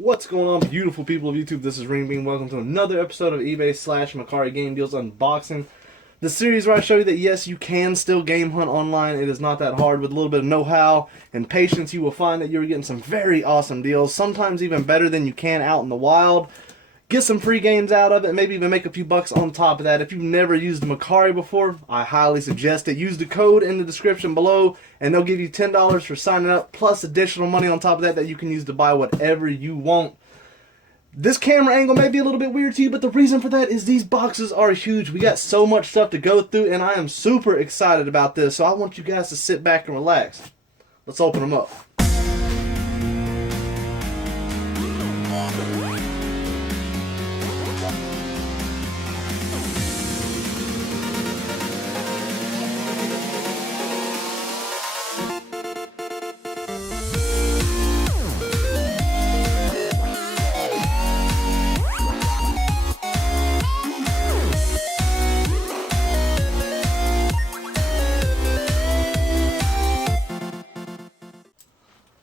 What's going on, beautiful people of YouTube? This is Renebean. Welcome to another episode of eBay / Mercari Game Deals Unboxing. The series where I show you that yes, you can still game hunt online. It is not that hard. With a little bit of know-how and patience, you will find that you're getting some very awesome deals. Sometimes even better than you can out in the wild. Get some free games out of it, maybe even make a few bucks on top of that. If you've never used Mercari before, I highly suggest it. Use the code in the description below, and they'll give you $10 for signing up, plus additional money on top of that you can use to buy whatever you want. This camera angle may be a little bit weird to you, but the reason for that is these boxes are huge. We got so much stuff to go through, and I am super excited about this, so I want you guys to sit back and relax. Let's open them up.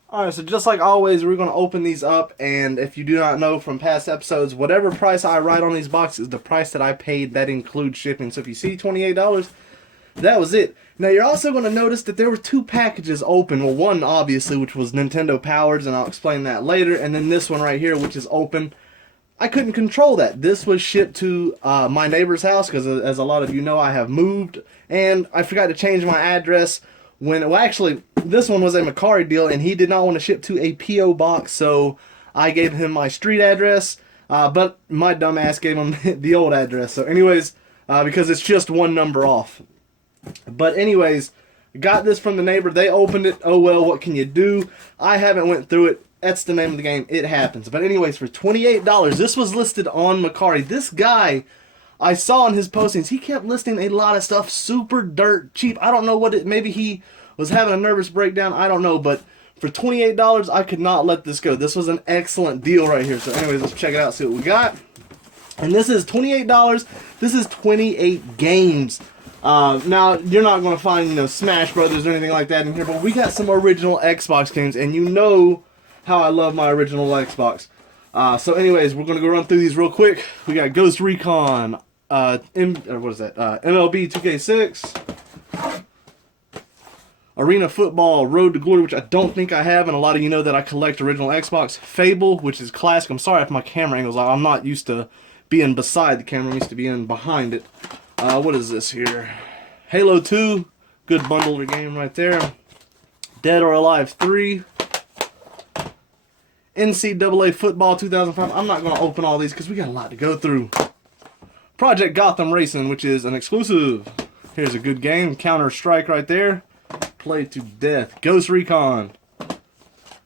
Alright, so just like always, we're going to open these up, and if you do not know from past episodes, whatever price I write on these boxes is the price that I paid. That includes shipping. So if you see $28, that was it. Now you're also going to notice that there were two packages open. Well, one obviously, which was Nintendo Powers, and I'll explain that later, and then this one right here, which is open. I couldn't control that. This was shipped to my neighbor's house, because as a lot of you know, I have moved, and I forgot to change my address. Well, actually, this one was a Mercari deal, and he did not want to ship to a P.O. box, so I gave him my street address, but my dumbass gave him the old address. So anyways, because it's just one number off. But anyways, got this from the neighbor. They opened it. Oh well, what can you do? I haven't went through it. That's the name of the game. It happens. But anyways, for $28, this was listed on Mercari. This guy, I saw in his postings, he kept listing a lot of stuff super dirt cheap. I don't know what it, maybe he was having a nervous breakdown. I don't know, but for $28, I could not let this go. This was an excellent deal right here. So anyways, let's check it out, see what we got. And this is $28. This is 28 games. Now, you're not going to find, Smash Brothers or anything like that in here, but we got some original Xbox games, and you know how I love my original Xbox. So anyways, we're going to go run through these real quick. We got Ghost Recon, MLB 2K6, Arena Football, Road to Glory, which I don't think I have, and a lot of you know that I collect original Xbox, Fable, which is classic. I'm sorry if my camera angle's off. I'm not used to being beside the camera. I'm used to being behind it. What is this here? Halo 2, good bundler game right there. Dead or Alive 3. NCAA Football 2005. I'm not going to open all these because we got a lot to go through. Project Gotham Racing, which is an exclusive. Here's a good game. Counter-Strike right there. Play to death. Ghost Recon.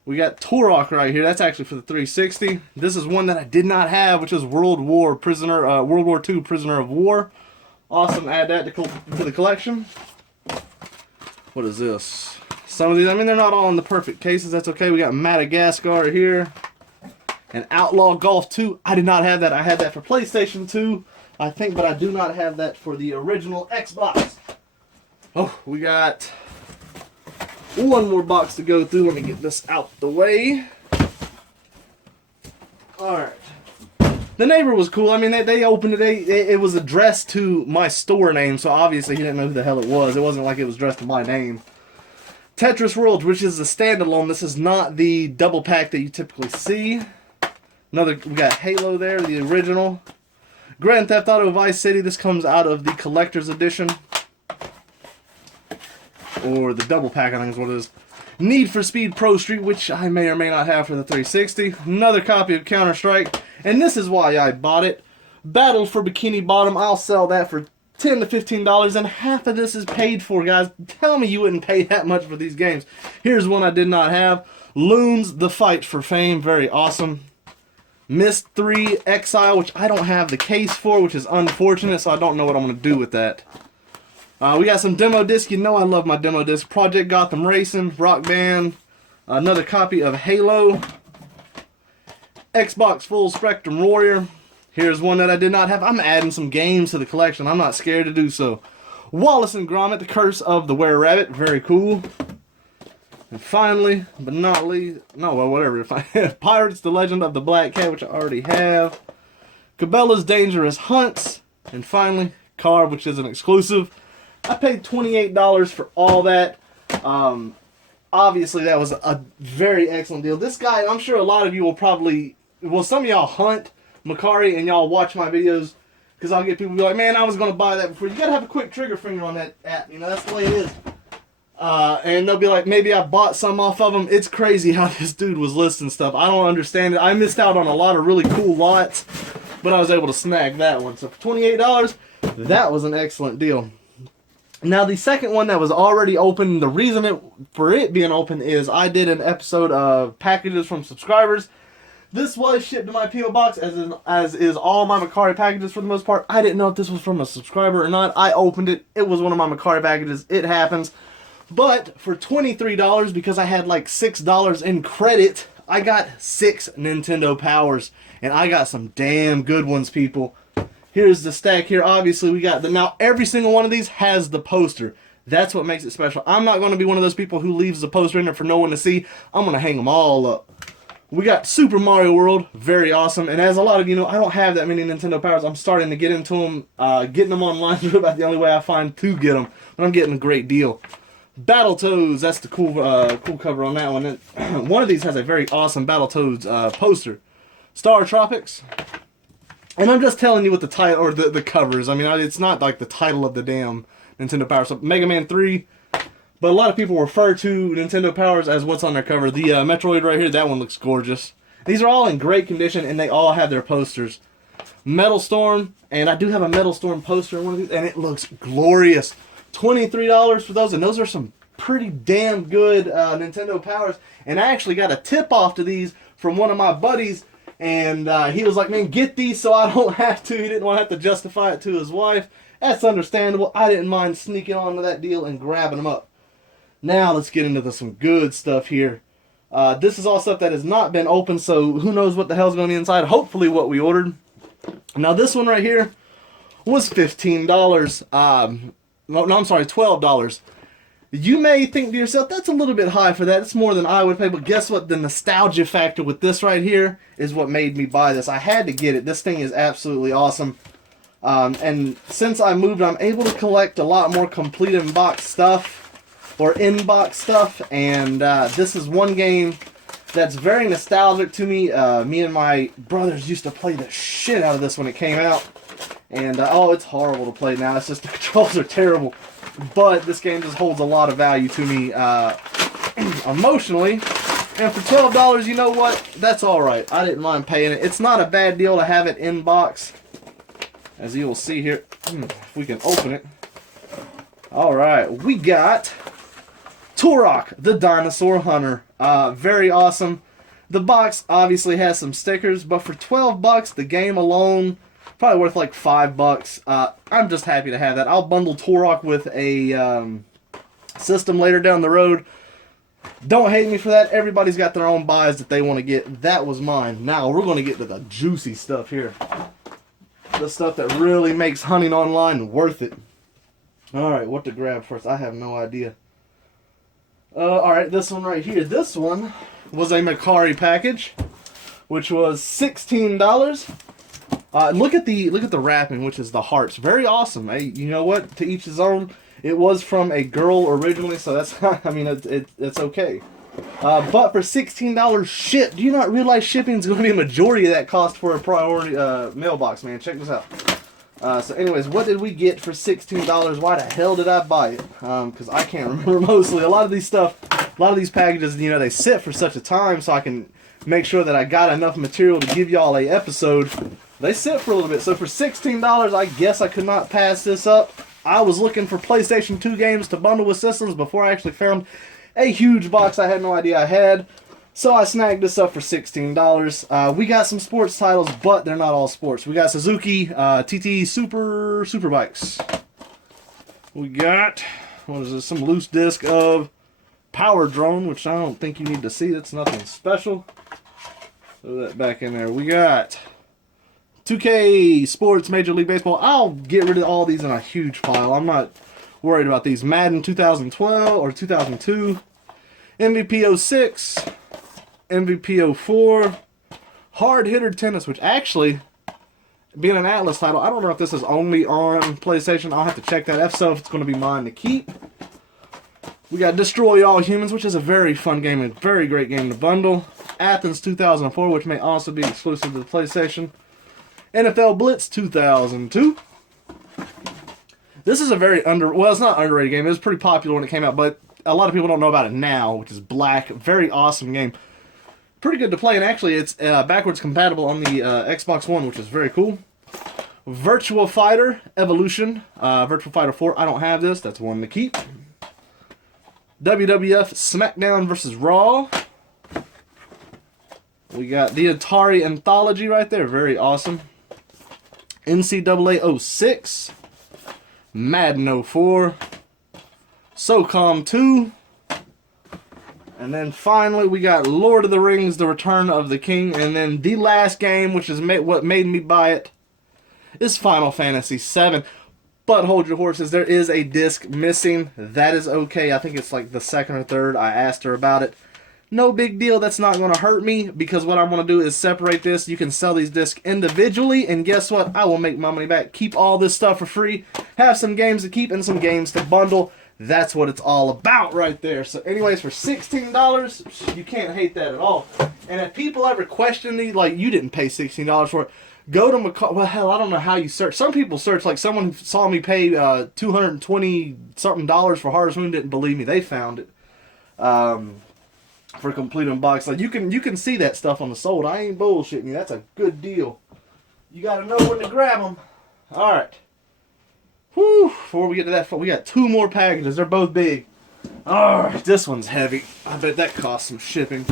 We got Turok right here. That's actually for the 360. This is one that I did not have, which is World War II Prisoner of War. Awesome. Add that to the collection. What is this? Some of these, I mean, they're not all in the perfect cases. That's okay. We got Madagascar here. And Outlaw Golf 2. I did not have that. I had that for PlayStation 2, I think, but I do not have that for the original Xbox. Oh, we got one more box to go through. Let me get this out the way. Alright. The neighbor was cool. I mean, they opened it. It was addressed to my store name, so obviously he didn't know who the hell it was. It wasn't like it was addressed to my name. Tetris World, which is a standalone. This is not the double pack that you typically see. We got Halo there, the original. Grand Theft Auto Vice City. This comes out of the collector's edition. Or the double pack, I think is what it is. Need for Speed Pro Street, which I may or may not have for the 360. Another copy of Counter-Strike. And this is why I bought it. Battle for Bikini Bottom. I'll sell that for $10 to $15, and half of this is paid for, guys. Tell me you wouldn't pay that much for these games. Here's one I did not have. Loons, The Fight for Fame. Very awesome. Myst 3 Exile, which I don't have the case for, which is unfortunate, so I don't know what I'm going to do with that. We got some demo discs. You know I love my demo disc. Project Gotham Racing, Rock Band, another copy of Halo, Xbox Full Spectrum Warrior. Here's one that I did not have. I'm adding some games to the collection. I'm not scared to do so. Wallace and Gromit, The Curse of the Were-Rabbit. Very cool. And finally, but not least, no, well, whatever. Pirates, The Legend of the Black Cat, which I already have. Cabela's Dangerous Hunts. And finally, Card, which is an exclusive. I paid $28 for all that. Obviously, that was a very excellent deal. This guy, I'm sure a lot of you will probably, well, some of y'all hunt Mercari and y'all watch my videos, because I'll get people be like, man, I was going to buy that before. You got to have a quick trigger finger on that app. You know, that's the way it is. And they'll be like, maybe I bought some off of them. It's crazy how this dude was listing stuff. I don't understand it. I missed out on a lot of really cool lots, but I was able to snag that one. So for $28, that was an excellent deal. Now the second one that was already open, the reason for it being open is I did an episode of packages from subscribers. This was shipped to my P.O. box, as is all my Mercari packages for the most part. I didn't know if this was from a subscriber or not. I opened it. It was one of my Mercari packages. It happens. But for $23, because I had like $6 in credit, I got 6 Nintendo Powers. And I got some damn good ones, people. Here's the stack here. Obviously, we got now every single one of these has the poster. That's what makes it special. I'm not going to be one of those people who leaves the poster in there for no one to see. I'm going to hang them all up. We got Super Mario World. Very awesome. And as a lot of you know, I don't have that many Nintendo Powers. I'm starting to get into them. Getting them online is about the only way I find to get them. But I'm getting a great deal. Battletoads, that's the cool cover on that one. One of these has a very awesome Battletoads poster. Star Tropics. And I'm just telling you what the title, or the cover is. I mean, it's not like the title of the damn Nintendo Power. So Mega Man 3. But a lot of people refer to Nintendo Powers as what's on their cover. The Metroid right here, that one looks gorgeous. These are all in great condition, and they all have their posters. Metal Storm, and I do have a Metal Storm poster in one of these, and it looks glorious. $23 for those, and those are some pretty damn good Nintendo Powers. And I actually got a tip-off to these from one of my buddies, and he was like, man, get these so I don't have to. He didn't want to have to justify it to his wife. That's understandable. I didn't mind sneaking onto that deal and grabbing them up. Now let's get into some good stuff here. This is all stuff that has not been opened, so who knows what the hell's going to be inside. Hopefully what we ordered. Now this one right here was $15. No, I'm sorry, $12. You may think to yourself, that's a little bit high for that. It's more than I would pay. But guess what? The nostalgia factor with this right here is what made me buy this. I had to get it. This thing is absolutely awesome. And since I moved, I'm able to collect a lot more complete in-box stuff. Or in-box stuff. And this is one game that's very nostalgic to me. Me and my brothers used to play the shit out of this when it came out. And, oh, it's horrible to play now. It's just the controls are terrible. But this game just holds a lot of value to me emotionally. And for $12, you know what? That's alright. I didn't mind paying it. It's not a bad deal to have it in box. As you will see here. If we can open it. Alright. We got Turok, the Dinosaur Hunter. Very awesome. The box obviously has some stickers. But for $12, the game alone... probably worth like $5. I'm just happy to have that. I'll bundle Turok with a system later down the road. Don't hate me for that. Everybody's got their own buys that they want to get. That was mine. Now we're going to get to the juicy stuff here. The stuff that really makes hunting online worth it. Alright, what to grab first? I have no idea. Alright, this one right here. This one was a Mercari package, which was $16. Look at the wrapping, which is the hearts. Very awesome. Hey, you know what? To each his own. It was from a girl originally, so that's I mean it's okay. But for $16 ship, do you not realize shipping is going to be a majority of that cost for a priority mailbox, man? Check this out. So anyways, what did we get for $16? Why the hell did I buy it? Because I can't remember mostly. A lot of these packages, you know, they sit for such a time, so I can make sure that I got enough material to give y'all a episode. They sit for a little bit. So for $16, I guess I could not pass this up. I was looking for PlayStation 2 games to bundle with systems before I actually found a huge box I had no idea I had. So I snagged this up for $16. We got some sports titles, but they're not all sports. We got Suzuki TT Super Bikes. We got, what is this, some loose disc of Power Drone, which I don't think you need to see. That's nothing special. Throw that back in there. We got 2K Sports Major League Baseball. I'll get rid of all these in a huge pile. I'm not worried about these. Madden 2012 or 2002. MVP 06, MVP 04, Hard Hitter Tennis, which actually, being an Atlas title, I don't know if this is only on PlayStation. I'll have to check that if so, if it's going to be mine to keep. We got Destroy All Humans, which is a very fun game and very great game to bundle. Athens 2004, which may also be exclusive to the PlayStation. NFL Blitz 2002. This is a very well, it's not an underrated game. It was pretty popular when it came out, but a lot of people don't know about it now, which is Black. Very awesome game. Pretty good to play, and actually it's backwards compatible on the Xbox One, which is very cool. Virtua Fighter Evolution. Virtua Fighter 4. I don't have this. That's one to keep. WWF SmackDown vs. Raw. We got the Atari Anthology right there. Very awesome. NCAA 06. Madden 04. SOCOM 2. And then finally we got Lord of the Rings, The Return of the King. And then the last game, which is what made me buy it, is Final Fantasy VII. But hold your horses, there is a disc missing. That is okay. I think it's like the second or third. I asked her about it. No big deal. That's not going to hurt me, because what I'm going to do is separate this. You can sell these discs individually, and guess what? I will make my money back. Keep all this stuff for free. Have some games to keep and some games to bundle. That's what it's all about right there. So anyways, for $16, you can't hate that at all. And if people ever question me, like, you didn't pay $16 for it, go to Mercari. Well, hell, I don't know how you search. Some people search, like someone saw me pay $220-something for Harvest Moon, didn't believe me. They found it. For complete unbox. Like, you can see that stuff on the sold. I ain't bullshitting you. That's a good deal. You gotta know when to grab them. Alright. Whew. Before we get to that, we got two more packages. They're both big. Alright, this one's heavy. I bet that cost some shipping.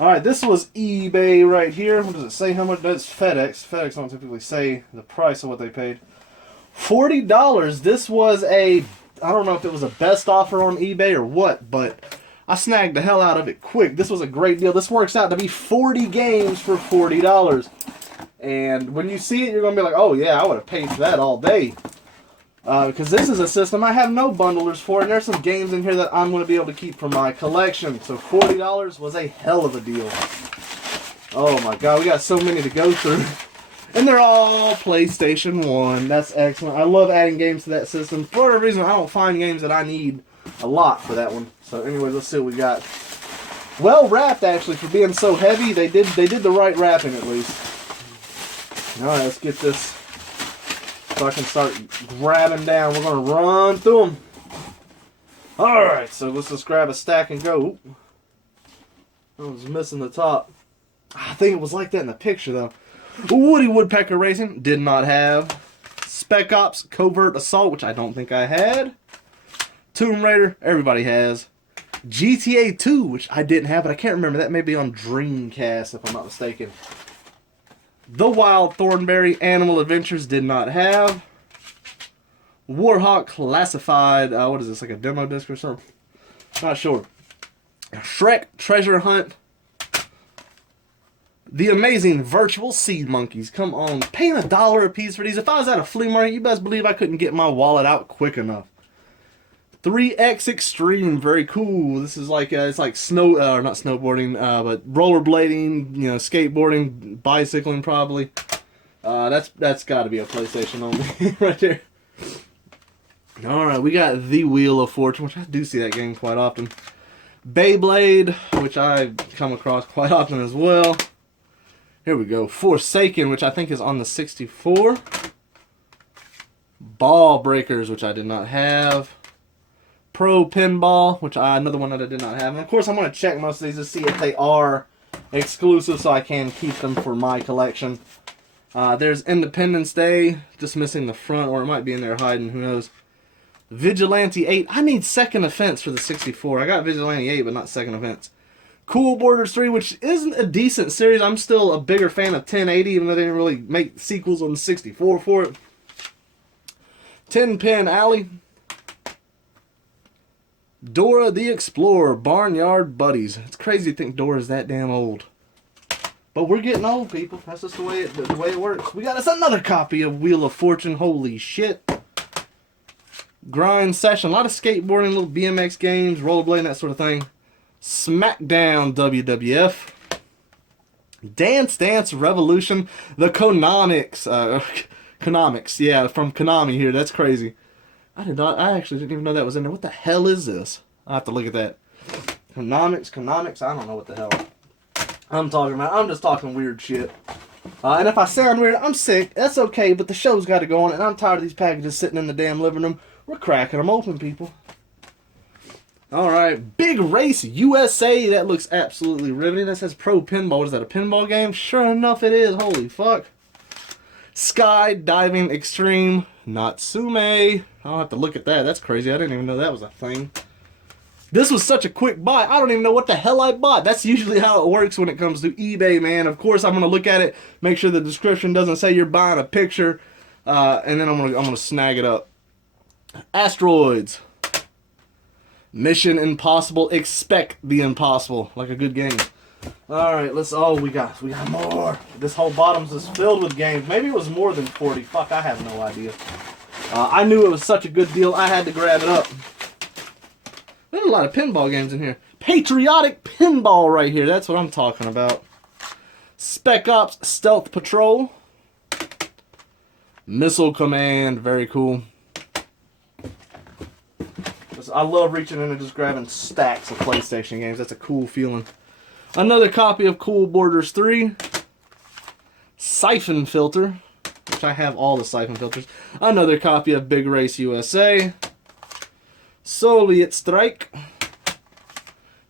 Alright, this was eBay right here. What does it say? How much? That's FedEx. FedEx don't typically say the price of what they paid. $40. This was I don't know if it was a best offer on eBay or what, but I snagged the hell out of it quick. This was a great deal. This works out to be 40 games for $40. And when you see it, you're going to be like, oh yeah, I would have paid for that all day. Because this is a system I have no bundlers for, and there's some games in here that I'm going to be able to keep for my collection. So $40 was a hell of a deal. Oh my god, we got so many to go through. And they're all PlayStation 1. That's excellent. I love adding games to that system. For whatever reason, I don't find games that I need a lot for that one. So anyways, let's see what we got. Well wrapped, actually, for being so heavy. They did the right wrapping, at least. Alright, let's get this so I can start grabbing down. We're going to run through them. Alright, so let's just grab a stack and go. Oop. I was missing the top. I think it was like that in the picture, though. Woody Woodpecker Racing, did not have. Spec Ops Covert Assault, which I don't think I had. Tomb Raider, everybody has. GTA 2, which I didn't have, but I can't remember. That may be on Dreamcast, if I'm not mistaken. The Wild Thornberry Animal Adventures, did not have. Warhawk Classified, what is this, like a demo disc or something? Not sure. Shrek Treasure Hunt. The Amazing Virtual Seed Monkeys. Come on, paying $1 a piece for these. If I was at a flea market, you best believe I couldn't get my wallet out quick enough. 3X Extreme, very cool. This is like it's like not snowboarding, but rollerblading, you know, skateboarding, bicycling probably. That's got to be a PlayStation only right there. All right, we got The Wheel of Fortune, which I do see that game quite often. Beyblade, which I come across quite often as well. Here we go. Forsaken, which I think is on the 64. Ball Breakers, which I did not have. Pro Pinball, which another one that I did not have. And of course, I'm going to check most of these to see if they are exclusive so I can keep them for my collection. There's Independence Day, just missing the front, or it might be in there hiding, who knows. Vigilante 8. I need Second Offense for the 64. I got Vigilante 8, but not Second Offense. Cool Borders 3, which isn't a decent series. I'm still a bigger fan of 1080, even though they didn't really make sequels on the 64 for it. 10 Pin Alley. Dora the Explorer, Barnyard Buddies. It's crazy to think Dora's that damn old. But we're getting old, people. That's just the way it works. We got us another copy of Wheel of Fortune. Holy shit. Grind Session. A lot of skateboarding, little BMX games, rollerblading, that sort of thing. SmackDown WWF, Dance Dance Revolution, the Konamics, yeah, from Konami here. That's crazy. I actually didn't even know that was in there. What the hell is this? I'll have to look at that. Konamics, I don't know what the hell I'm talking about. I'm just talking weird shit. And if I sound weird, I'm sick. That's okay, but the show's got to go on, and I'm tired of these packages sitting in the damn living room. We're cracking them open, people. Alright, Big Race USA. That looks absolutely riveting. That says Pro Pinball. Is that a pinball game? Sure enough it is. Holy fuck. Skydiving Extreme Natsume. I'll have to look at that. That's crazy. I didn't even know that was a thing. This was such a quick buy. I don't even know what the hell I bought. That's usually how it works when it comes to eBay, man. Of course, I'm going to look at it, make sure the description doesn't say you're buying a picture, and then I'm gonna snag it up. Asteroids. Mission Impossible. Expect the impossible. Like a good game. Alright, we got more. This whole bottom's is filled with games. Maybe it was more than 40. Fuck, I have no idea. I knew it was such a good deal, I had to grab it up. There's a lot of pinball games in here. Patriotic Pinball right here. That's what I'm talking about. Spec Ops Stealth Patrol. Missile Command. Very cool. I love reaching in and just grabbing stacks of PlayStation games. That's a cool feeling. Another copy of Cool Borders 3. Siphon Filter. Which I have all the Siphon Filters. Another copy of Big Race USA. Soviet Strike.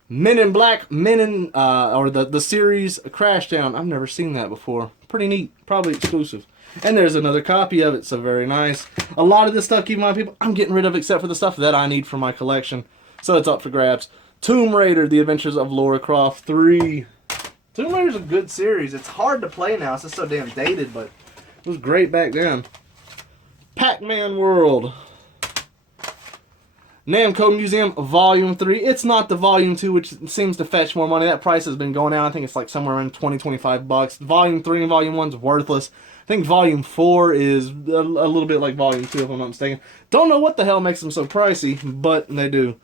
Men in Black, or the series Crashdown. I've never seen that before. Pretty neat. Probably exclusive. And there's another copy of it, so very nice. A lot of this stuff, keep in mind, people, I'm getting rid of except for the stuff that I need for my collection. So it's up for grabs. Tomb Raider, The Adventures of Lara Croft 3. Tomb Raider's a good series. It's hard to play now. It's just so damn dated, but it was great back then. Pac-Man World. Namco Museum Volume 3. It's not the Volume 2, which seems to fetch more money. That price has been going down. I think it's like somewhere around 20-25 bucks. Volume 3 and Volume 1's worthless. I think Volume 4 is a little bit like Volume 2, if I'm not mistaken. Don't know what the hell makes them so pricey, but they do.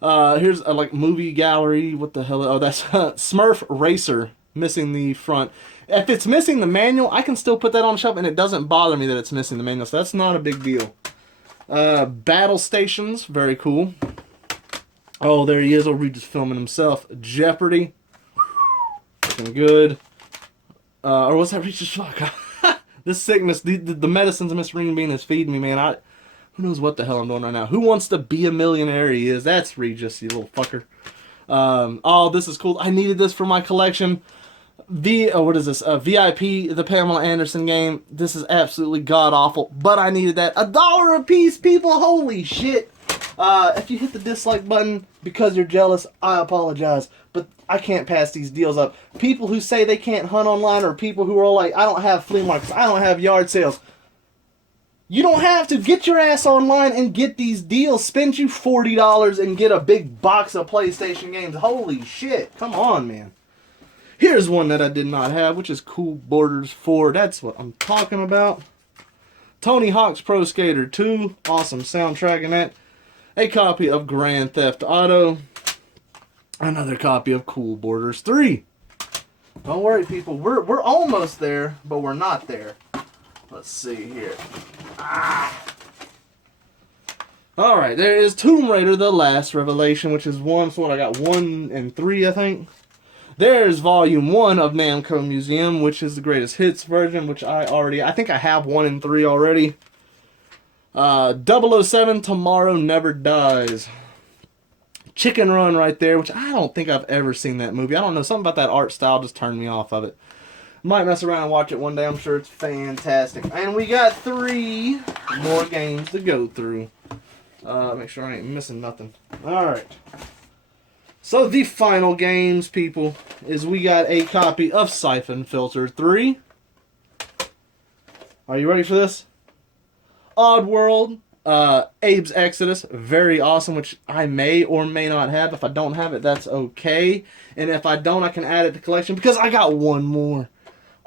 Here's a like movie gallery. What the hell? Oh, that's Smurf Racer. Missing the front. If it's missing the manual, I can still put that on the shelf, and it doesn't bother me that it's missing the manual, so that's not a big deal. Battle Stations, very cool. Oh, there he is. Oh, Regis filming himself. Jeopardy, looking good. Or was that Regis? Fuck. This sickness, the medicines Miss Renebean is feeding me, man. Who knows what the hell I'm doing right now? Who Wants to Be a Millionaire? He is. That's Regis, you little fucker. Oh, this is cool. I needed this for my collection. What is this? VIP, the Pamela Anderson game. This is absolutely god-awful, but I needed that. $1 a piece, people! Holy shit! If you hit the dislike button because you're jealous, I apologize, but I can't pass these deals up. People who say they can't hunt online, or people who are like, I don't have flea markets, I don't have yard sales. You don't have to. Get your ass online and get these deals. Spend you $40 and get a big box of PlayStation games. Holy shit. Come on, man. Here's one that I did not have, which is Cool Borders 4. That's what I'm talking about. Tony Hawk's Pro Skater 2. Awesome soundtrack in that. A copy of Grand Theft Auto. Another copy of Cool Borders 3. Don't worry, people. We're almost there, but we're not there. Let's see here. Alright, there is Tomb Raider The Last Revelation, which is one. So what, I got 1 and 3, I think. There's Volume 1 of Namco Museum, which is the greatest hits version, which I think I have 1 and 3 already. 007 Tomorrow Never Dies. Chicken Run right there, which I don't think I've ever seen that movie. I don't know, something about that art style just turned me off of it. Might mess around and watch it one day. I'm sure it's fantastic. And we got 3 more games to go through. Make sure I ain't missing nothing. Alright. So the final games, people, is we got a copy of Siphon Filter 3. Are you ready for this? Oddworld, Abe's Exodus, very awesome, which I may or may not have. If I don't have it, that's okay. And if I don't, I can add it to collection because I got one more.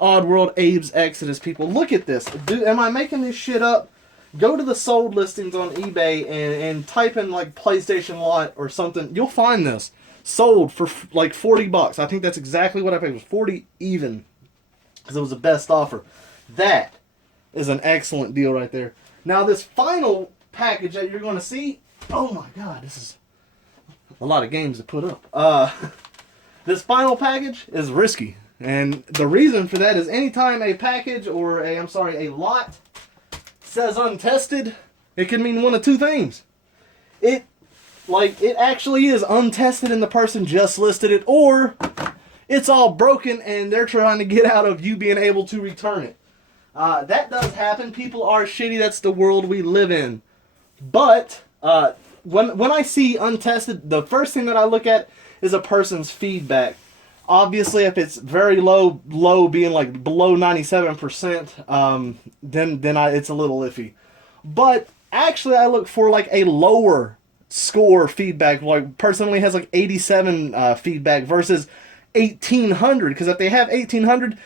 Oddworld, Abe's Exodus, people. Look at this. Dude, am I making this shit up? Go to the sold listings on eBay and type in like PlayStation lot or something. You'll find this. sold for like 40 bucks. I think that's exactly what I paid. It was 40 even, because it was the best offer. That is an excellent deal right there. Now this final package that you're going to see, oh my god, this is a lot of games to put up. This final package is risky. And the reason for that is anytime a package or a lot says untested, it can mean one of two things. It actually is untested and the person just listed it, or it's all broken and they're trying to get out of you being able to return it. That does happen. People are shitty. That's the world we live in. But when I see untested, the first thing that I look at is a person's feedback. Obviously, if it's very low being like below 97%, then it's a little iffy. But actually, I look for like a lower score feedback. Like person only has like 87 feedback versus 1,800. Because if they have 1,800,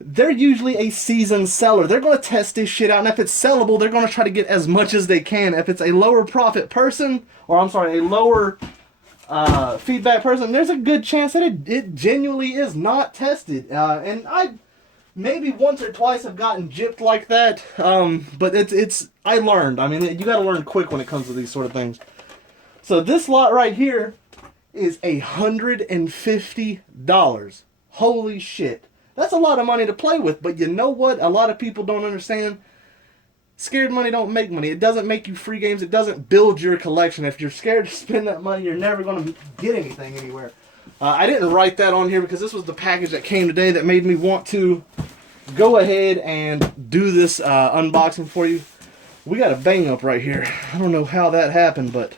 they're usually a seasoned seller. They're going to test this shit out, and if it's sellable, they're going to try to get as much as they can. If it's a lower profit person, a lower feedback person, there's a good chance that it genuinely is not tested. And I maybe once or twice have gotten gypped like that, but I learned. I mean, you got to learn quick when it comes to these sort of things. So this lot right here is $150. Holy shit. That's a lot of money to play with, but you know what? A lot of people don't understand. Scared money don't make money. It doesn't make you free games. It doesn't build your collection. If you're scared to spend that money, you're never going to get anything anywhere. I didn't write that on here because this was the package that came today that made me want to go ahead and do this unboxing for you. We got a bang up right here. I don't know how that happened, but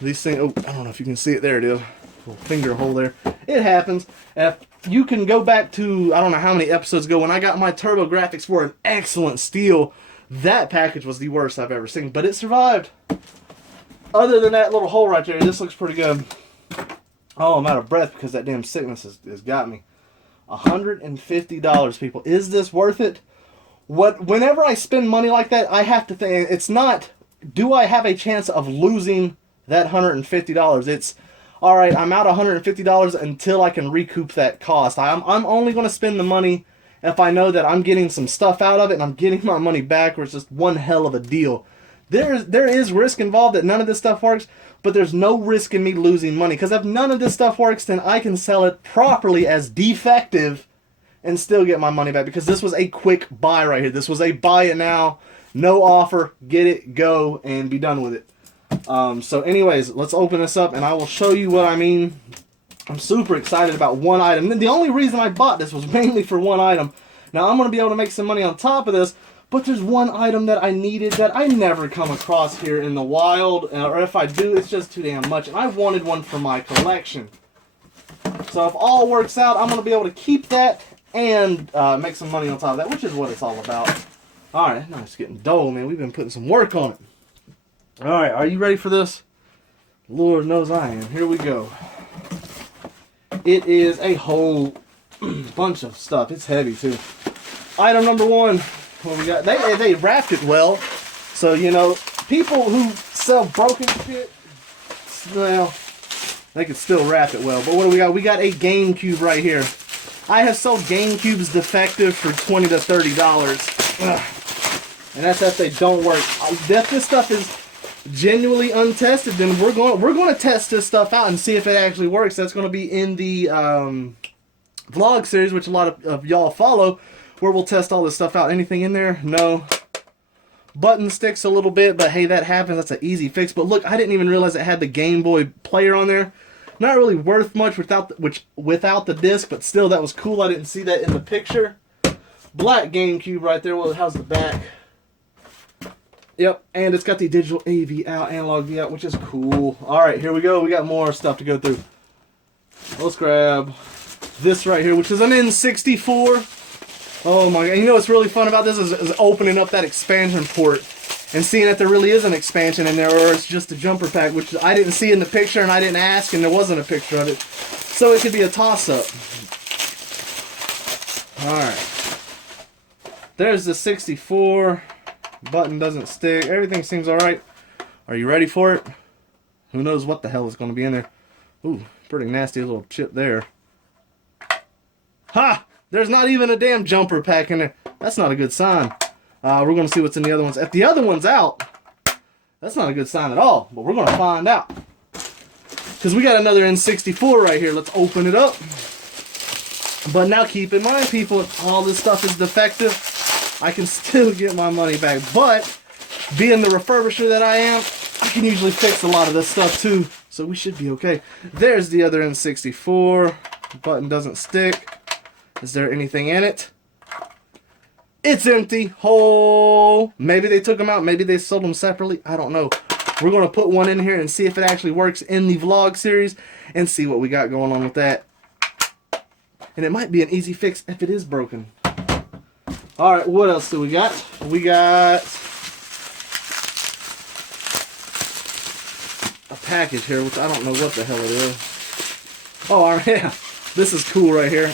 these things, oh, I don't know if you can see it. There it is. Little finger hole there. It happens. If you can go back to, I don't know how many episodes ago, when I got my TurboGrafx for an excellent steal, that package was the worst I've ever seen, but it survived. Other than that little hole right there, this looks pretty good. Oh, I'm out of breath because that damn sickness has got me. $150, people. Is this worth it? Whenever I spend money like that, I have to think, it's not, do I have a chance of losing that $150? It's, all right, I'm out $150 until I can recoup that cost. I'm only going to spend the money if I know that I'm getting some stuff out of it and I'm getting my money back, or it's just one hell of a deal. There is risk involved that none of this stuff works, but there's no risk in me losing money. Because if none of this stuff works, then I can sell it properly as defective and still get my money back. Because this was a quick buy right here. This was a buy it now, no offer, get it, go, and be done with it. So anyways, let's open this up and I will show you what I mean. I'm super excited about one item. The only reason I bought this was mainly for one item. Now I'm going to be able to make some money on top of this, but there's one item that I needed that I never come across here in the wild, or if I do, it's just too damn much, and I wanted one for my collection. So if all works out, I'm going to be able to keep that and make some money on top of that, which is what it's all about. Alright, now it's getting dull, man. We've been putting some work on it. Alright, are you ready for this? Lord knows I am. Here we go. It is a whole bunch of stuff. It's heavy, too. Item number one. What we got? They wrapped it well. So, you know, people who sell broken shit, well, they could still wrap it well. But what do we got? We got a GameCube right here. I have sold GameCubes defective for $20 to $30. Ugh. And that's if they don't work. If this stuff is genuinely untested, then we're going to test this stuff out and see if it actually works. That's going to be in the vlog series, which a lot of y'all follow, where we'll test all this stuff out. Anything in there? No. Button sticks a little bit, but hey, that happens. That's an easy fix. But look, I didn't even realize it had the Game Boy player on there. Not really worth much without the disc, but still, that was cool. I didn't see that in the picture. Black GameCube right there. Well, how's the back? Yep, and it's got the digital AV out, analog V out, which is cool. All right, here we go. We got more stuff to go through. Let's grab this right here, which is an N64. Oh my god! You know what's really fun about this is opening up that expansion port and seeing that there really is an expansion in there, or it's just a jumper pack, which I didn't see in the picture and I didn't ask, and there wasn't a picture of it, so it could be a toss-up. All right, there's the 64. Button doesn't stick. Everything seems alright. Are you ready for it? Who knows what the hell is going to be in there. Ooh, pretty nasty little chip there. Ha! There's not even a damn jumper pack in there. That's not a good sign. We're going to see what's in the other ones. If the other one's out, that's not a good sign at all. But we're going to find out. Because we got another N64 right here. Let's open it up. But now keep in mind, people, if all this stuff is defective, I can still get my money back. But being the refurbisher that I am, I can usually fix a lot of this stuff too. So we should be okay. There's the other N64. Button doesn't stick. Is there anything in it? It's empty. Oh, maybe they took them out. Maybe they sold them separately. I don't know. We're going to put one in here and see if it actually works in the vlog series and see what we got going on with that. And it might be an easy fix if it is broken. Alright, what else do we got? We got a package here, which I don't know what the hell it is. Oh, alright, yeah. This is cool right here.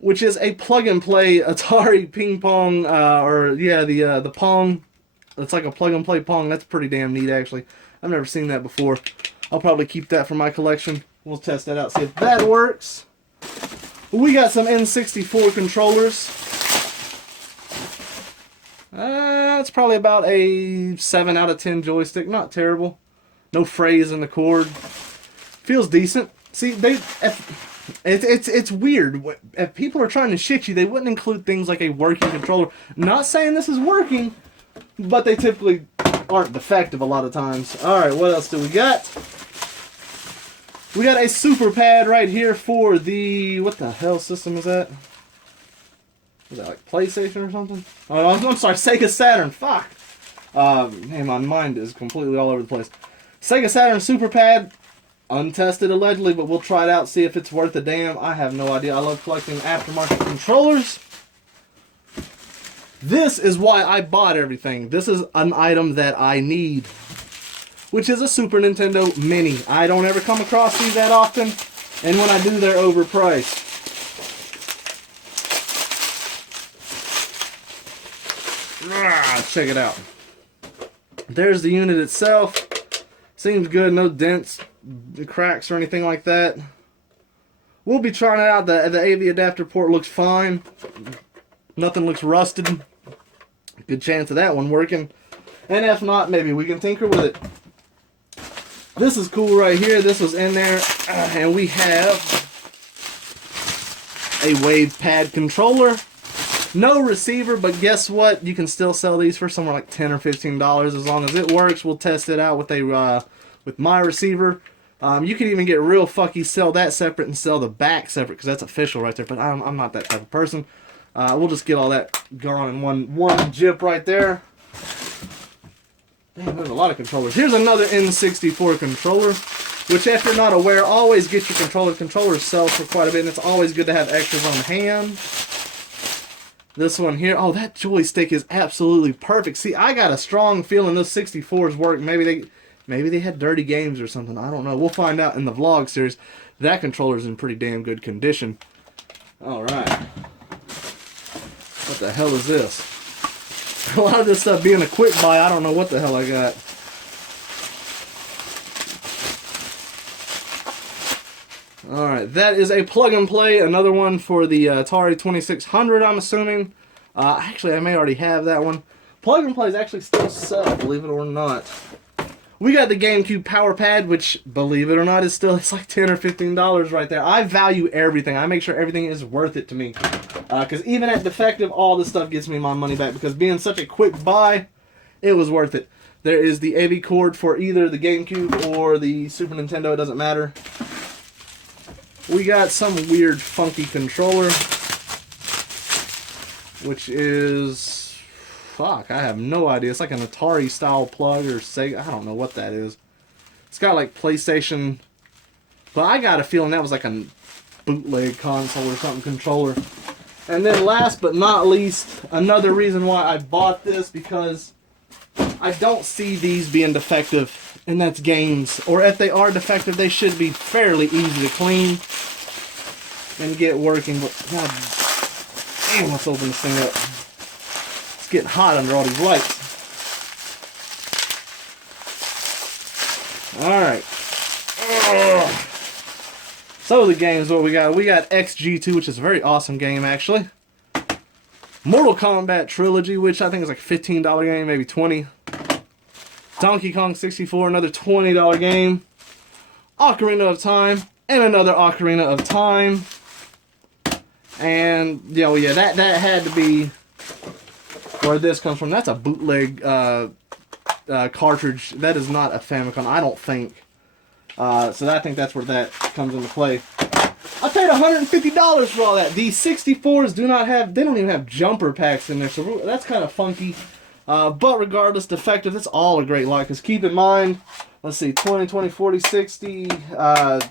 Which is a plug-and-play Atari ping pong, the Pong. It's like a plug-and-play Pong. That's pretty damn neat, actually. I've never seen that before. I'll probably keep that for my collection. We'll test that out, see if that works. We got some N64 controllers. It's probably about a 7 out of 10 joystick. Not terrible. No frays in the cord. Feels decent. See, it's weird. If people are trying to shit you, they wouldn't include things like a working controller. Not saying this is working, but they typically aren't defective a lot of times. Alright, what else do we got? We got a super pad right here for the... What the hell system is that? Is that like PlayStation or something? Oh, I'm sorry, Sega Saturn. Fuck! Man, my mind is completely all over the place. Sega Saturn super pad. Untested allegedly, but we'll try it out, see if it's worth a damn. I have no idea. I love collecting aftermarket controllers. This is why I bought everything. This is an item that I need, which is a Super Nintendo Mini. I don't ever come across these that often, and when I do, they're overpriced. Check it out. There's the unit itself. Seems good, no dents, cracks, or anything like that. We'll be trying it out. The AV adapter port looks fine. Nothing looks rusted. Good chance of that one working. And if not, maybe we can tinker with it. This is cool right here. This was in there. And we have a wave pad controller. No receiver, but guess what? You can still sell these for somewhere like $10 or $15 as long as it works. We'll test it out with a with my receiver. You can even get real fucky, sell that separate and sell the back separate because that's official right there. But I'm not that type of person. We'll just get all that going in one jip right there. Damn, there's a lot of controllers. Here's another N64 controller, which if you're not aware, always get your controller. Controllers sell for quite a bit, and it's always good to have extras on hand. This one here, oh, that joystick is absolutely perfect. See, I got a strong feeling those 64s work. Maybe they had dirty games or something. I don't know. We'll find out in the vlog series. That controller's in pretty damn good condition. All right. What the hell is this? A lot of this stuff being a quick buy, I don't know what the hell I got. Alright, that is a plug and play. Another one for the Atari 2600, I'm assuming. Actually, I may already have that one. Plug and plays actually still sell, believe it or not. We got the GameCube Power Pad, which, believe it or not, is still, it's like $10 or $15 right there. I value everything. I make sure everything is worth it to me. Because even at defective, all this stuff gets me my money back. Because being such a quick buy, it was worth it. There is the AV cord for either the GameCube or the Super Nintendo. It doesn't matter. We got some weird, funky controller. Which is... Fuck, I have no idea. It's like an Atari style plug or Sega. I don't know what that is. It's got like PlayStation. But I got a feeling that was like a bootleg console or something controller. And then last but not least, another reason why I bought this, because I don't see these being defective, and that's games. Or if they are defective, they should be fairly easy to clean and get working. But God damn, let's open this thing up. It's getting hot under all these lights. Alright. So the games, what we got? We got XG2, which is a very awesome game, actually. Mortal Kombat Trilogy, which I think is like a $15 game, maybe $20. Donkey Kong 64, another $20 game. Ocarina of Time, and another Ocarina of Time. And, yeah, that had to be where this comes from. That's a bootleg cartridge. That is not a Famicom, I don't think. So I think that's where that comes into play. I paid $150 for all that. These 64s do not have, they don't even have jumper packs in there, so that's kind of funky. But regardless, defective, that's all a great lot. Because keep in mind, let's see, 20, 20, 40, 60, that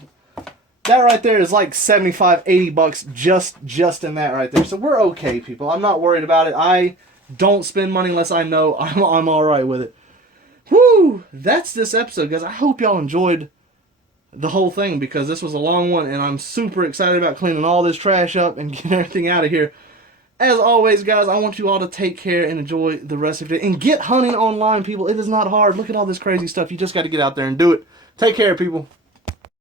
right there is like 75, 80 bucks just in that right there. So we're okay, people. I'm not worried about it. I don't spend money unless I know I'm alright with it. Woo! That's this episode, guys. I hope y'all enjoyed the whole thing, because this was a long one, and I'm super excited about cleaning all this trash up and getting everything out of here. As always, guys, I want you all to take care and enjoy the rest of it. And get hunting online, people. It is not hard. Look at all this crazy stuff. You just got to get out there and do it. Take care, people.